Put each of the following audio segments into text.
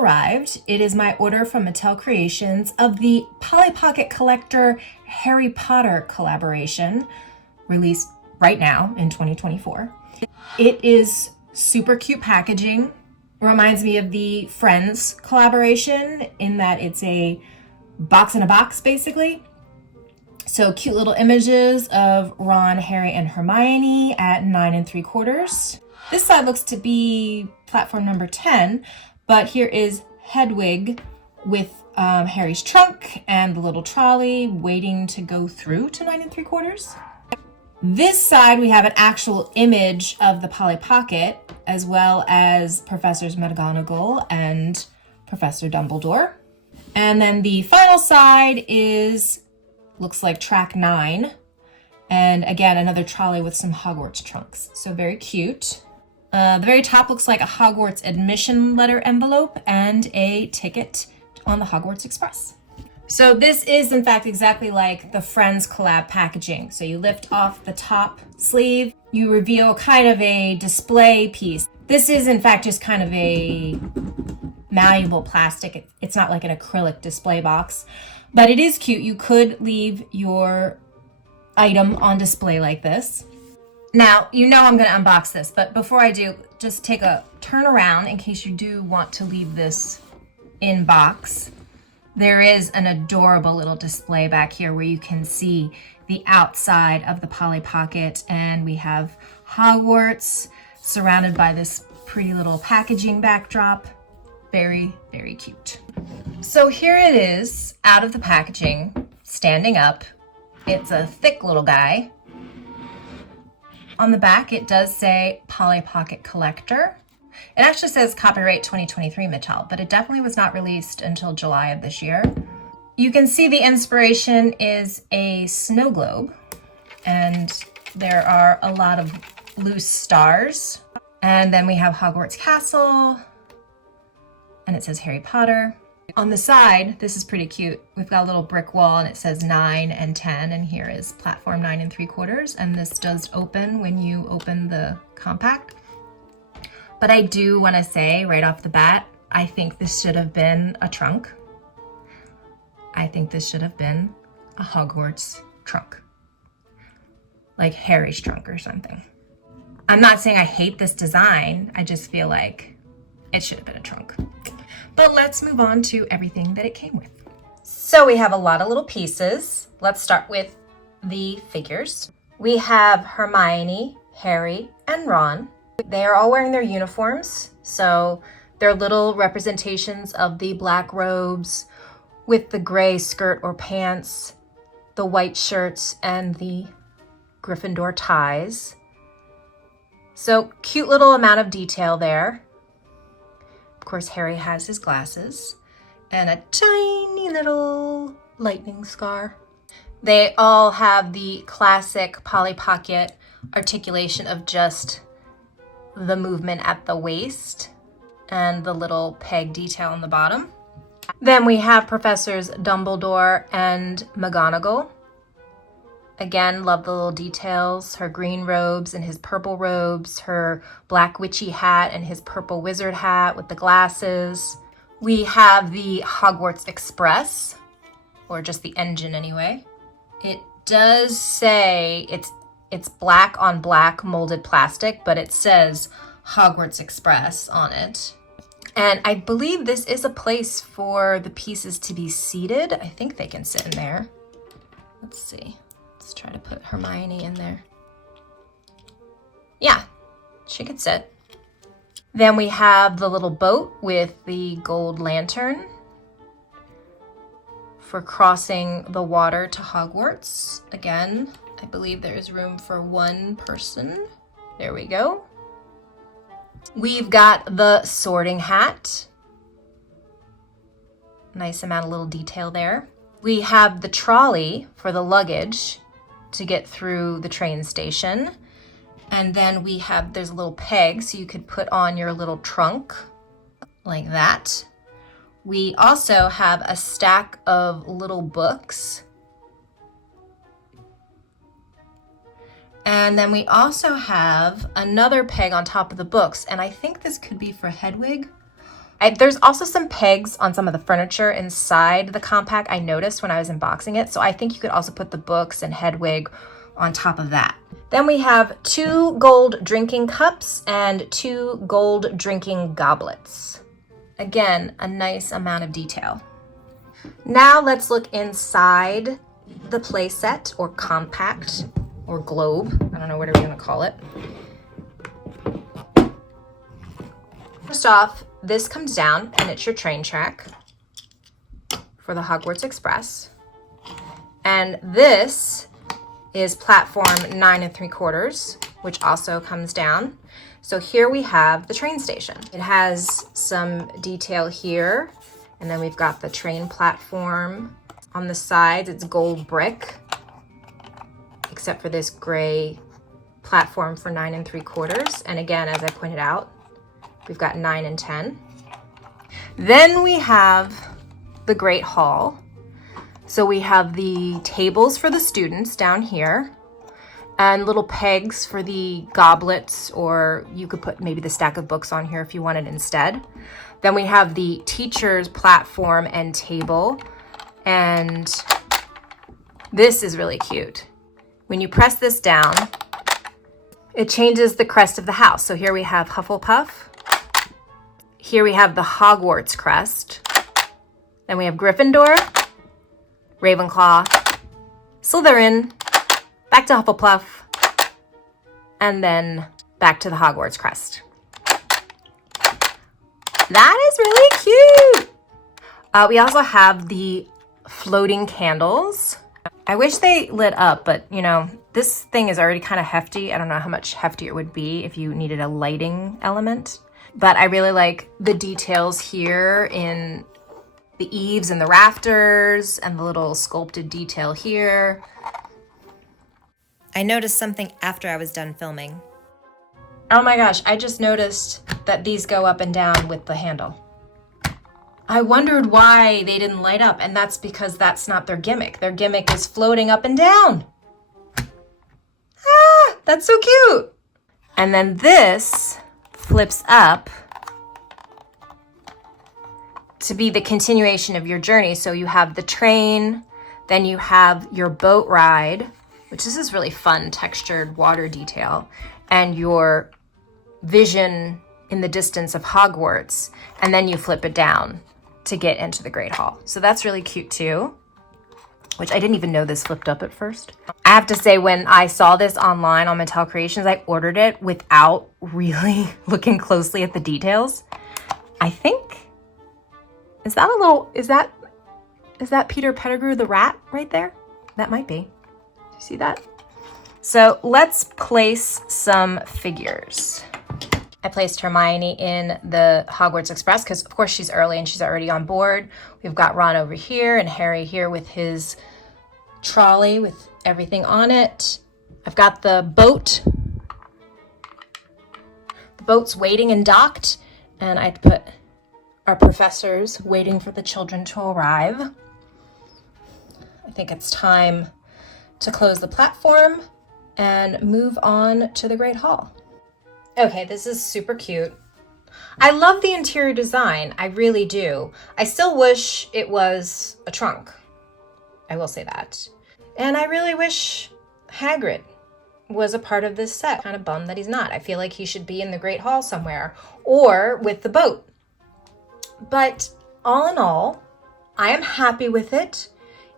arrived. It is my order from Mattel Creations of the Polly Pocket Collector Harry Potter collaboration, released right now in 2024. It is super cute packaging. Reminds me of the Friends collaboration in that it's a box in a box, basically. So cute little images of Ron, Harry, and Hermione at 9 3/4. This side looks to be platform number 10, but here is Hedwig with Harry's trunk and the little trolley waiting to go through to 9 3/4. This side, we have an actual image of the Polly Pocket, as well as Professors McGonagall and Professor Dumbledore. And then the final side looks like track 9. And again, another trolley with some Hogwarts trunks. So very cute. The very top looks like a Hogwarts admission letter envelope and a ticket on the Hogwarts Express. So this is in fact exactly like the Friends collab packaging. So you lift off the top sleeve, you reveal kind of a display piece. This is in fact just kind of a malleable plastic. It's not like an acrylic display box, but it is cute. You could leave your item on display like this. Now, you know I'm going to unbox this, but before I do, just take a turn around in case you do want to leave this in box. There is an adorable little display back here where you can see the outside of the Polly Pocket, and we have Hogwarts surrounded by this pretty little packaging backdrop. Very, very cute. So here it is out of the packaging, standing up. It's a thick little guy. On the back, it does say Polly Pocket Collector. It actually says copyright 2023 Mattel, but it definitely was not released until July of this year. You can see the inspiration is a snow globe, and there are a lot of loose stars. And then we have Hogwarts Castle, and it says Harry Potter. On the side, this is pretty cute. We've got a little brick wall and it says 9 and 10, and here is platform 9 3/4, and this does open when you open the compact. But I do want to say right off the bat, I think this should have been a trunk. I think this should have been a Hogwarts trunk. Like Harry's trunk or something. I'm not saying I hate this design, I just feel like it should have been a trunk. But let's move on to everything that it came with. So we have a lot of little pieces. Let's start with the figures. We have Hermione, Harry, and Ron. They are all wearing their uniforms, so they're little representations of the black robes with the gray skirt or pants, the white shirts, and the Gryffindor ties. So cute little amount of detail there. Of course, Harry has his glasses and a tiny little lightning scar. They all have the classic Polly Pocket articulation of just the movement at the waist and the little peg detail on the bottom. Then we have Professors Dumbledore and McGonagall. Again, love the little details, her green robes and his purple robes, her black witchy hat and his purple wizard hat with the glasses. We have the Hogwarts Express, or just the engine anyway. It does say it's black on black molded plastic, but it says Hogwarts Express on it. And I believe this is a place for the pieces to be seated. I think they can sit in there. Let's see. Let's try to put Hermione in there. Yeah, she could sit. Then we have the little boat with the gold lantern for crossing the water to Hogwarts. Again, I believe there is room for one person. There we go. We've got the sorting hat. Nice amount of little detail there. We have the trolley for the luggage to get through the train station. And then there's a little peg so you could put on your little trunk like that. We also have a stack of little books. And then we also have another peg on top of the books. And I think this could be for Hedwig, There's also some pegs on some of the furniture inside the compact I noticed when I was unboxing it. So I think you could also put the books and Hedwig on top of that. Then we have 2 gold drinking cups and 2 gold drinking goblets. Again, a nice amount of detail. Now let's look inside the playset or compact or globe. I don't know, whatever you want to call it. First off, this comes down and it's your train track for the Hogwarts Express. And this is platform 9 3/4, which also comes down. So here we have the train station. It has some detail here, and then we've got the train platform. On the sides, it's gold brick, except for this gray platform for 9 3/4. And again, as I pointed out, we've got 9 and 10. Then we have the Great Hall. So we have the tables for the students down here and little pegs for the goblets, or you could put maybe the stack of books on here if you wanted instead. Then we have the teacher's platform and table. And this is really cute. When you press this down, it changes the crest of the house. So here we have Hufflepuff. Here we have the Hogwarts crest. Then we have Gryffindor, Ravenclaw, Slytherin, back to Hufflepuff, and then back to the Hogwarts crest. That is really cute. We also have the floating candles. I wish they lit up, but you know, this thing is already kind of hefty. I don't know how much heftier it would be if you needed a lighting element. But I really like the details here in the eaves and the rafters and the little sculpted detail here. I noticed something after I was done filming. Oh my gosh, I just noticed that these go up and down with the handle. I wondered why they didn't light up, and that's because that's not their gimmick. Their gimmick is floating up and down. Ah, that's so cute. And then this flips up to be the continuation of your journey. So you have the train, then you have your boat ride, which this is really fun textured water detail, and your vision in the distance of Hogwarts, and then you flip it down to get into the Great Hall. So that's really cute too, which I didn't even know this flipped up at first. I have to say, when I saw this online on Mattel Creations, I ordered it without really looking closely at the details. I think, is that Peter Pettigrew the rat right there? That might be. Do you see that? So let's place some figures. I placed Hermione in the Hogwarts Express because, of course, she's early and she's already on board. We've got Ron over here and Harry here with his trolley with everything on it. I've got the boat. The boat's waiting and docked, and I put our professors waiting for the children to arrive. I think it's time to close the platform and move on to the Great Hall. Okay, this is super cute. I love the interior design, I really do. I still wish it was a trunk. I will say that. And I really wish Hagrid was a part of this set. Kind of bummed that he's not. I feel like he should be in the Great Hall somewhere or with the boat. But all in all, I am happy with it.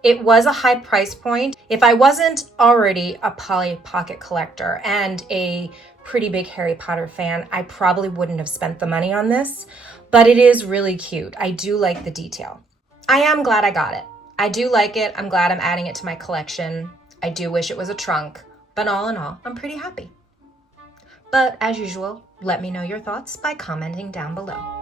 It was a high price point. If I wasn't already a Polly Pocket collector and a pretty big Harry Potter fan, I probably wouldn't have spent the money on this, but it is really cute. I do like the detail. I am glad I got it. I do like it. I'm glad I'm adding it to my collection. I do wish it was a trunk, but all in all, I'm pretty happy. But as usual, let me know your thoughts by commenting down below.